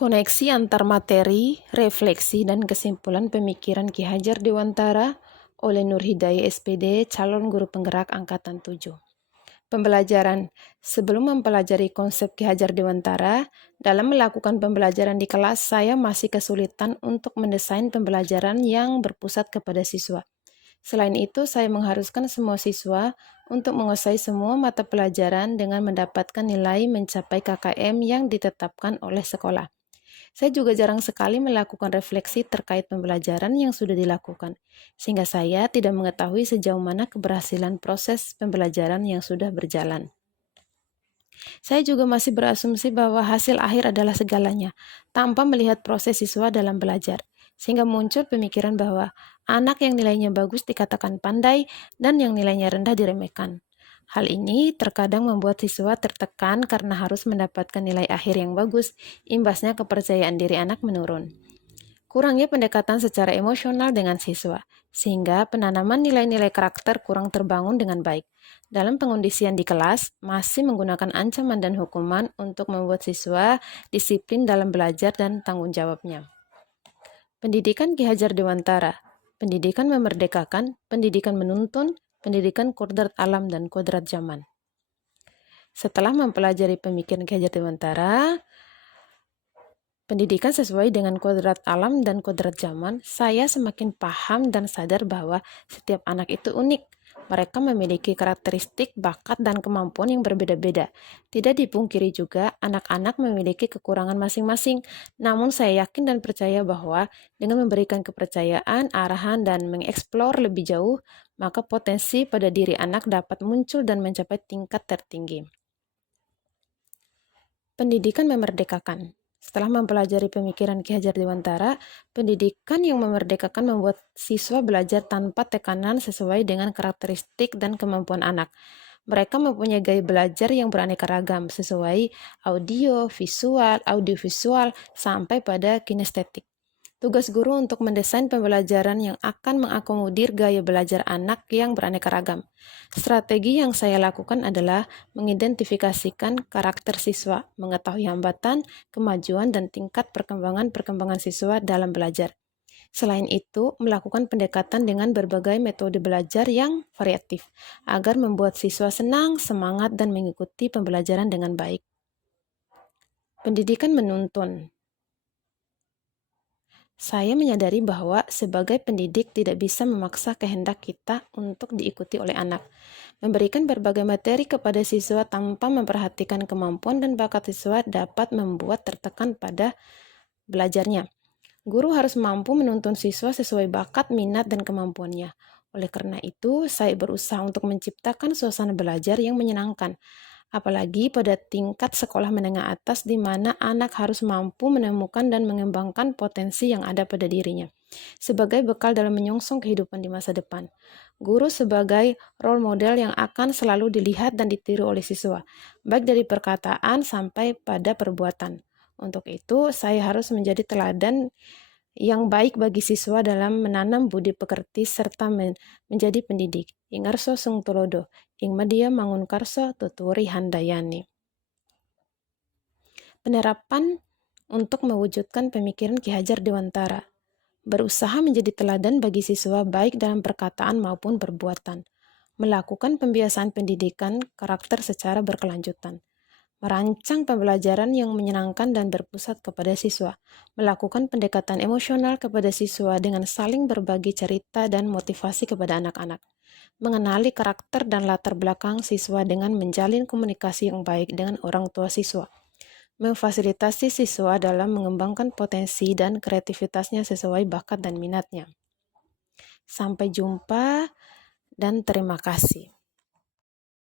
Koneksi antar materi, refleksi, dan kesimpulan pemikiran Ki Hajar Dewantara oleh Nur Hidayah SPD, calon guru penggerak Angkatan 7. Pembelajaran. Sebelum mempelajari konsep Ki Hajar Dewantara, dalam melakukan pembelajaran di kelas, saya masih kesulitan untuk mendesain pembelajaran yang berpusat kepada siswa. Selain itu, saya mengharuskan semua siswa untuk menguasai semua mata pelajaran dengan mendapatkan nilai mencapai KKM yang ditetapkan oleh sekolah. Saya juga jarang sekali melakukan refleksi terkait pembelajaran yang sudah dilakukan, sehingga saya tidak mengetahui sejauh mana keberhasilan proses pembelajaran yang sudah berjalan. Saya juga masih berasumsi bahwa hasil akhir adalah segalanya, tanpa melihat proses siswa dalam belajar, sehingga muncul pemikiran bahwa anak yang nilainya bagus dikatakan pandai dan yang nilainya rendah diremehkan. Hal ini terkadang membuat siswa tertekan karena harus mendapatkan nilai akhir yang bagus, imbasnya kepercayaan diri anak menurun. Kurangnya pendekatan secara emosional dengan siswa, sehingga penanaman nilai-nilai karakter kurang terbangun dengan baik. Dalam pengondisian di kelas, masih menggunakan ancaman dan hukuman untuk membuat siswa disiplin dalam belajar dan tanggung jawabnya. Pendidikan Ki Hajar Dewantara, pendidikan memerdekakan, pendidikan menuntun, pendidikan kodrat alam dan kodrat zaman. Setelah mempelajari pemikiran Ki Hajar Dewantara, pendidikan sesuai dengan kodrat alam dan kodrat zaman, saya semakin paham dan sadar bahwa setiap anak itu unik. Mereka memiliki karakteristik, bakat, dan kemampuan yang berbeda-beda. Tidak dipungkiri juga, anak-anak memiliki kekurangan masing-masing. Namun saya yakin dan percaya bahwa dengan memberikan kepercayaan, arahan, dan mengeksplor lebih jauh, maka potensi pada diri anak dapat muncul dan mencapai tingkat tertinggi. Pendidikan memerdekakan. Setelah mempelajari pemikiran Ki Hajar Dewantara, pendidikan yang memerdekakan membuat siswa belajar tanpa tekanan sesuai dengan karakteristik dan kemampuan anak. Mereka mempunyai gaya belajar yang beraneka ragam sesuai audiovisual, sampai pada kinestetik. Tugas guru untuk mendesain pembelajaran yang akan mengakomodir gaya belajar anak yang beraneka ragam. Strategi yang saya lakukan adalah mengidentifikasikan karakter siswa, mengetahui hambatan, kemajuan, dan tingkat perkembangan siswa dalam belajar. Selain itu, melakukan pendekatan dengan berbagai metode belajar yang variatif, agar membuat siswa senang, semangat, dan mengikuti pembelajaran dengan baik. Pendidikan menuntun. Saya menyadari bahwa sebagai pendidik tidak bisa memaksa kehendak kita untuk diikuti oleh anak. Memberikan berbagai materi kepada siswa tanpa memperhatikan kemampuan dan bakat siswa dapat membuat tertekan pada belajarnya. Guru harus mampu menuntun siswa sesuai bakat, minat, dan kemampuannya. Oleh karena itu, saya berusaha untuk menciptakan suasana belajar yang menyenangkan, apalagi pada tingkat sekolah menengah atas di mana anak harus mampu menemukan dan mengembangkan potensi yang ada pada dirinya, sebagai bekal dalam menyongsong kehidupan di masa depan. Guru sebagai role model yang akan selalu dilihat dan ditiru oleh siswa, baik dari perkataan sampai pada perbuatan. Untuk itu, saya harus menjadi teladan yang baik bagi siswa dalam menanam budi pekerti serta menjadi pendidik. Ingarso sung tulodo, ing media mangun karso tuturi handayani. Penerapan untuk mewujudkan pemikiran Ki Hajar Dewantara. Berusaha menjadi teladan bagi siswa baik dalam perkataan maupun perbuatan. Melakukan pembiasaan pendidikan karakter secara berkelanjutan. Merancang pembelajaran yang menyenangkan dan berpusat kepada siswa, melakukan pendekatan emosional kepada siswa dengan saling berbagi cerita dan motivasi kepada anak-anak, mengenali karakter dan latar belakang siswa dengan menjalin komunikasi yang baik dengan orang tua siswa, memfasilitasi siswa dalam mengembangkan potensi dan kreativitasnya sesuai bakat dan minatnya. Sampai jumpa dan terima kasih.